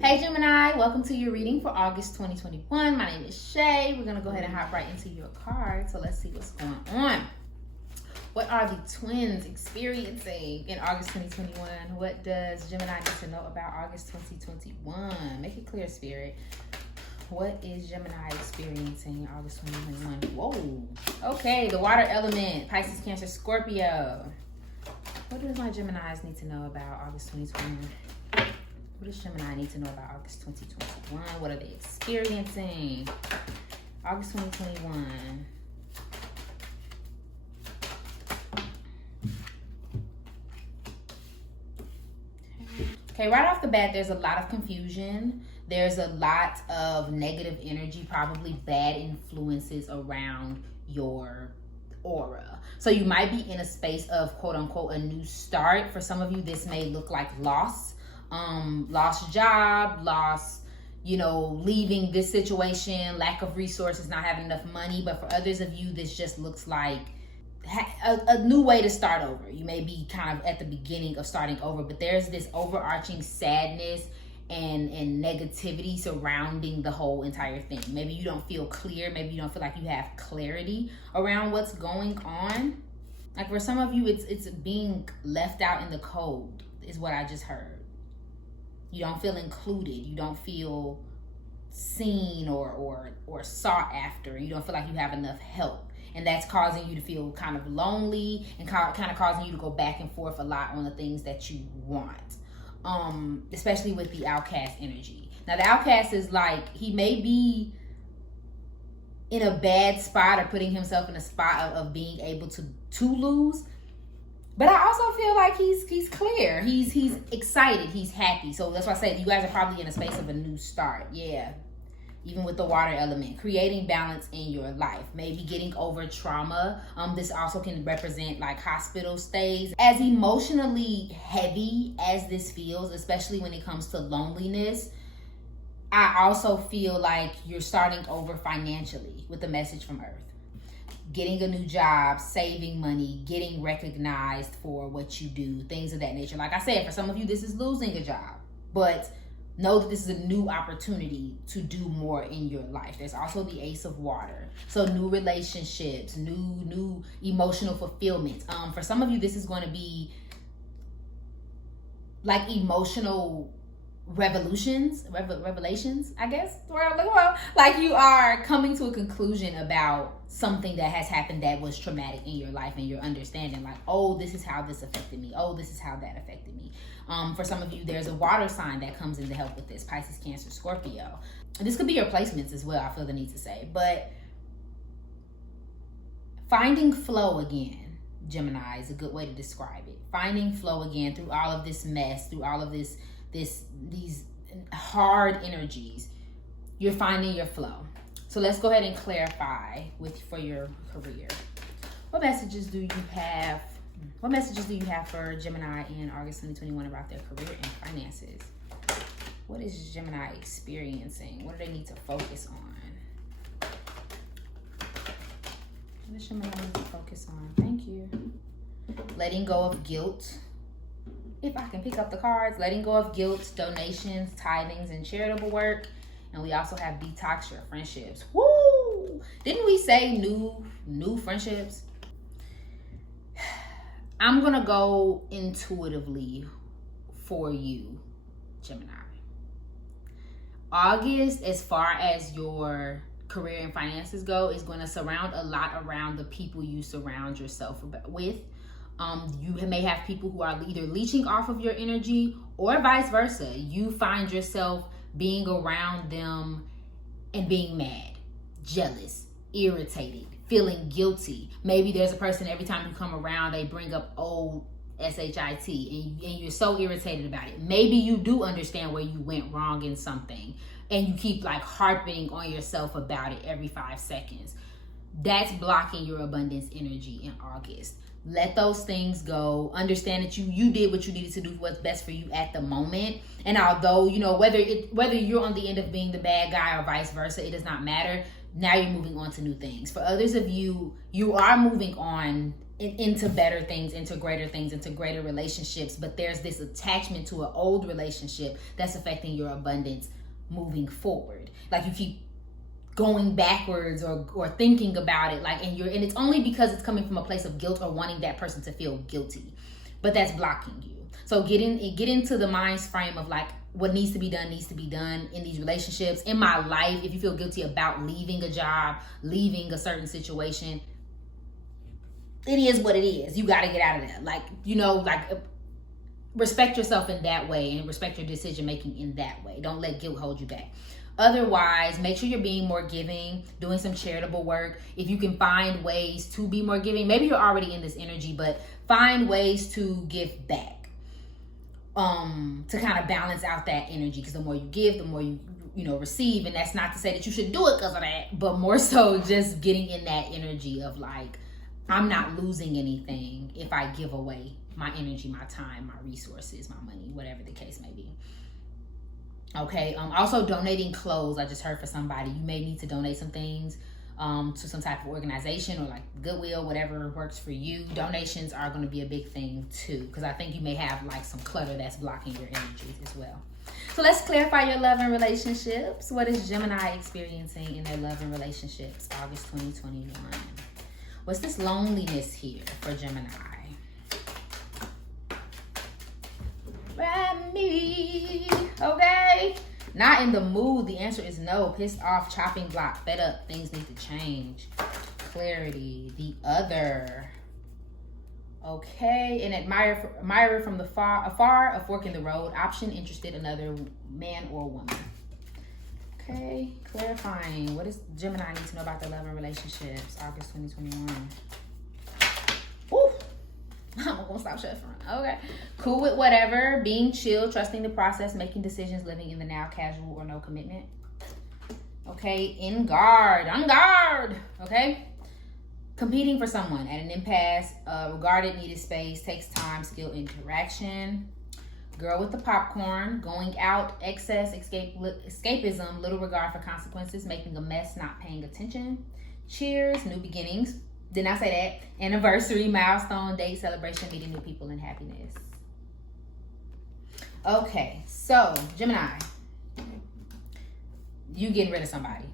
Hey Gemini, welcome to your reading for August 2021. My name is Shay. We're going to go ahead and hop right into your card. So let's see what's going on. What are the twins experiencing in August 2021? What does Gemini need to know about August 2021? Make it clear, Spirit. What is Gemini experiencing in August 2021? Whoa. Okay, the water element, Pisces, Cancer, Scorpio. What does my Geminis need to know about August 2021? What does Gemini need to know about August 2021? What are they experiencing? August 2021. Okay, right off the bat, there's a lot of confusion. There's a lot of negative energy, probably bad influences around your aura. So you might be in a space of quote unquote a new start. For some of you, this may look like loss. Lost job, lost, leaving this situation, lack of resources, not having enough money. But for others of you, this just looks like a new way to start over. You may be kind of at the beginning of starting over, but there's this overarching sadness and negativity surrounding the whole entire thing. Maybe you don't feel clear. Maybe you don't feel like you have clarity around what's going on. Like for some of you, it's being left out in the cold is what I just heard. You don't feel included. You don't feel seen or sought after. You don't feel like you have enough help. And that's causing you to feel kind of lonely and kind of causing you to go back and forth a lot on the things that you want. Especially with the outcast energy. Now the outcast is like, he may be in a bad spot or putting himself in a spot of being able to lose. But I also feel like he's clear. He's excited. He's happy. So that's why I say you guys are probably in a space of a new start. Yeah. Even with the water element, creating balance in your life, maybe getting over trauma. This also can represent like hospital stays. As emotionally heavy as this feels, especially when it comes to loneliness, I also feel like you're starting over financially with the message from Earth. Getting a new job, saving money, getting recognized for what you do, things of that nature. Like I said, for some of you, this is losing a job, but know that this is a new opportunity to do more in your life. There's also the Ace of Water. So new relationships, new emotional fulfillment. For some of you, this is going to be like emotional revelations, I guess. Like you are coming to a conclusion about something that has happened that was traumatic in your life, and you're understanding like, oh, this is how this affected me. Oh, this is how that affected me. For some of you, there's a water sign that comes in to help with this, Pisces, Cancer, Scorpio. And this could be your placements as well, I feel the need to say. But finding flow again, Gemini, is a good way to describe it. Finding flow again through all of this mess, through all of these hard energies, you're finding your flow. So let's go ahead and clarify for your career. What messages do you have for Gemini in August 2021 about their career and finances? What is Gemini experiencing? What do they need to focus on? What does Gemini need to focus on? Thank you. Letting go of guilt. If I can pick up the cards, letting go of guilt, donations, tithings, and charitable work. And we also have detox your friendships. Woo! Didn't we say new friendships? I'm gonna go intuitively for you, Gemini. August, as far as your career and finances go, is going to surround a lot around the people you surround yourself with. You may have people who are either leeching off of your energy or vice versa. You find yourself being around them and being mad, jealous, irritated, feeling guilty. Maybe there's a person every time you come around, they bring up old SHIT and you're so irritated about it. Maybe you do understand where you went wrong in something and you keep like harping on yourself about it every 5 seconds. That's blocking your abundance energy in August. Let those things go. Understand that you did what you needed to do, what's best for you at the moment. And although, whether you're on the end of being the bad guy or vice versa, it does not matter. Now you're moving on to new things. For others of you, you are moving on into better things, into greater things, into greater relationships. But there's this attachment to an old relationship that's affecting your abundance moving forward. Like you keep going backwards or thinking about it, like, and it's only because it's coming from a place of guilt or wanting that person to feel guilty, but that's blocking you. So get into the mind's frame of like, what needs to be done in these relationships. In my life, if you feel guilty about leaving a job, leaving a certain situation, it is what it is. You got to get out of that. Like, respect yourself in that way and respect your decision making in that way. Don't let guilt hold you back. Otherwise, make sure you're being more giving, doing some charitable work. If you can find ways to be more giving, maybe you're already in this energy, but find ways to give back. To kind of balance out that energy, because the more you give, the more you receive. And that's not to say that you should do it because of that, but more so just getting in that energy of like, I'm not losing anything if I give away my energy, my time, my resources, my money, whatever the case may be. Okay. Also donating clothes. I just heard for somebody, you may need to donate some things to some type of organization or like Goodwill, whatever works for you. Donations are going to be a big thing too, because I think you may have like some clutter that's blocking your energies as well. So let's clarify your love and relationships. What is Gemini experiencing in their love and relationships, August 2021? What's this loneliness here for Gemini? Grab me, okay? Not in the mood. The answer is no. Pissed off, chopping block, fed up. Things need to change. Clarity. The other. Okay. An admirer from afar, a fork in the road. Option, interested, another man or woman. Okay. Clarifying. What does Gemini need to know about their love and relationships? August 2021. Woo. I'm gonna stop shuffling. Okay. Cool with whatever. Being chill, trusting the process, making decisions, living in the now, casual or no commitment. Okay. On guard. Okay. Competing for someone at an impasse, regarded, needed space, takes time, skill, interaction. Girl with the popcorn, going out, excess, escapism, little regard for consequences, making a mess, not paying attention. Cheers, new beginnings. Did not say that. Anniversary, milestone, date, celebration, meeting new people, and happiness. Okay, so Gemini, you getting rid of somebody.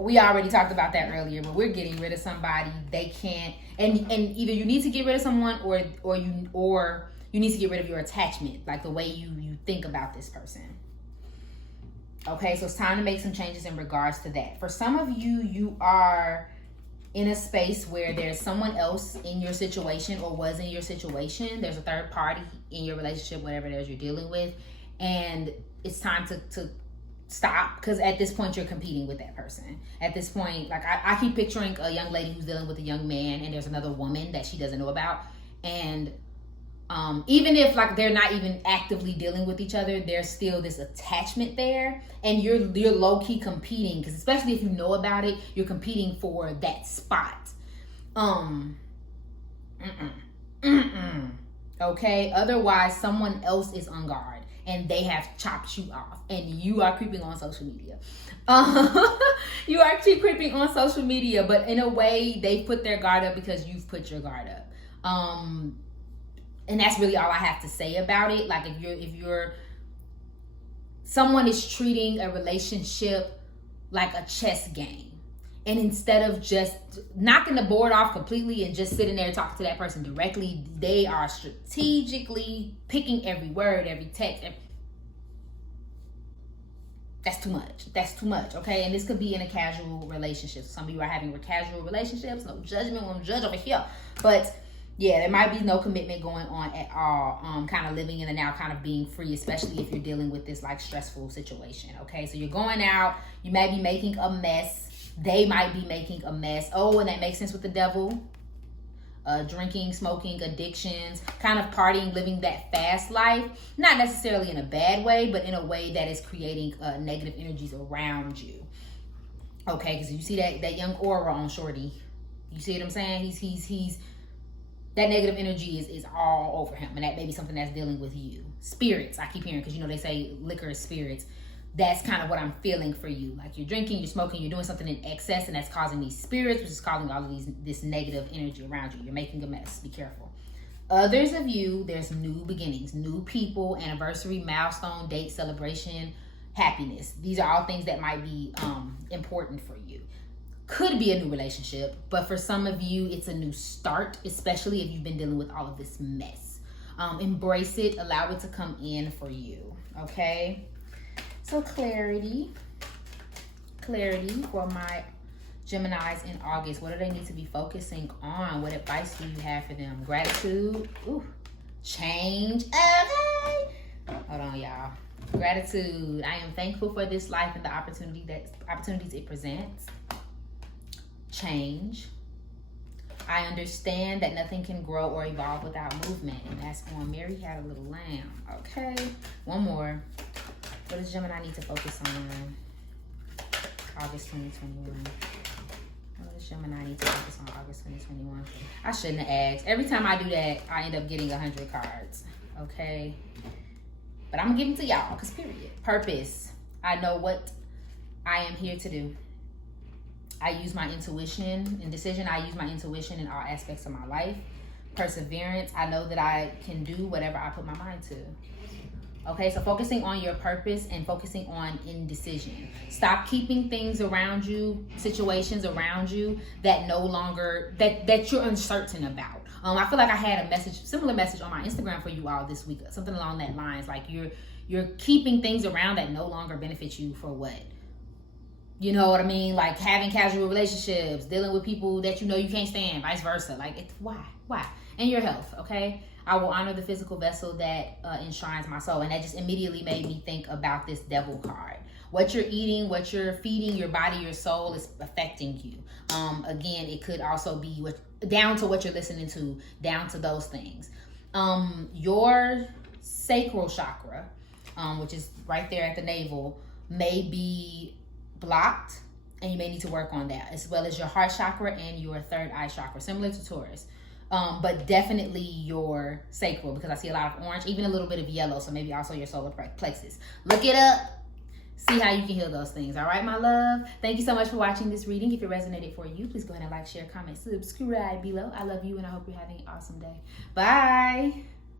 We already talked about that earlier, but we're getting rid of somebody. They can't, and either you need to get rid of someone or you need to get rid of your attachment, like the way you think about this person. Okay, so it's time to make some changes in regards to that. For some of you, you are in a space where there's someone else in your situation or was in your situation. There's a third party in your relationship, whatever it is you're dealing with. And it's time to stop, because at this point you're competing with that person. At this point, like I keep picturing a young lady who's dealing with a young man and there's another woman that she doesn't know about. And even if like they're not even actively dealing with each other, there's still this attachment there, and you're low-key competing, because especially if you know about it, you're competing for that spot. Okay, otherwise someone else is on guard and they have chopped you off and you are creeping on social media. You are actually creeping on social media, but in a way they put their guard up because you've put your guard up. And that's really all I have to say about it. Like if you're someone is treating a relationship like a chess game, and instead of just knocking the board off completely and just sitting there and talking to that person directly, they are strategically picking every word, every text. That's too much, okay? And this could be in a casual relationship. Some of you are having casual relationships. No judgment, we don't judge over here. But yeah, there might be no commitment going on at all. Kind of living in the now, kind of being free, especially if you're dealing with this like stressful situation, okay? So you're going out, you may be making a mess. They might be making a mess. Oh, and that makes sense with the devil. Drinking, smoking, addictions, kind of partying, living that fast life. Not necessarily in a bad way, but in a way that is creating negative energies around you. Okay, because you see that young aura on Shorty. You see what I'm saying? He's that negative energy is all over him, and that may be something that's dealing with you. Spirits, I keep hearing, because they say liquor is spirits. that's kind of what I'm feeling for you. Like you're drinking, you're smoking, you're doing something in excess, and that's causing these spirits, which is causing all of this negative energy around you. You're making a mess. Be careful. Others of you, there's new beginnings, new people, anniversary, milestone, date, celebration, happiness. These are all things that might be important for you. Could be a new relationship, but for some of you, it's a new start, especially if you've been dealing with all of this mess. Embrace it, allow it to come in for you, okay? So clarity for my Geminis in August. What do they need to be focusing on? What advice do you have for them? Gratitude, change, okay. Hold on, y'all. Gratitude. I am thankful for this life and the opportunities it presents. Change. I understand that nothing can grow or evolve without movement, and that's on Mary Had a Little Lamb. Okay, one more. What does Gemini need to focus on? August 2021. What does Gemini need to focus on August 2021? I shouldn't have asked. Every time I do that, I end up getting 100 cards. Okay, but I'm gonna give them to y'all because period. Purpose. I know what I am here to do. I use my intuition in decision. I use my intuition in all aspects of my life. Perseverance. I know that I can do whatever I put my mind to. Okay, so focusing on your purpose and focusing on indecision. Stop keeping things around you, situations around you that no longer, that you're uncertain about. I feel like I had a similar message on my Instagram for you all this week. Something along that lines. Like you're keeping things around that no longer benefit you for what? You know what I mean? Like having casual relationships, dealing with people that you know you can't stand, vice versa. Like, why? And your health, okay? I will honor the physical vessel that enshrines my soul. And that just immediately made me think about this devil card. What you're eating, what you're feeding your body, your soul is affecting you. Again, it could also be down to what you're listening to, down to those things. Your sacral chakra, which is right there at the navel, may be blocked, and you may need to work on that, as well as your heart chakra and your third eye chakra, similar to Taurus, but definitely your sacral, because I see a lot of orange, even a little bit of yellow, so maybe also your solar plexus. Look it up, see how you can heal those things. All right, my love, thank you so much for watching this reading. If it resonated for you, please go ahead and like, share, comment, subscribe below. I love you, and I hope you're having an awesome day. Bye.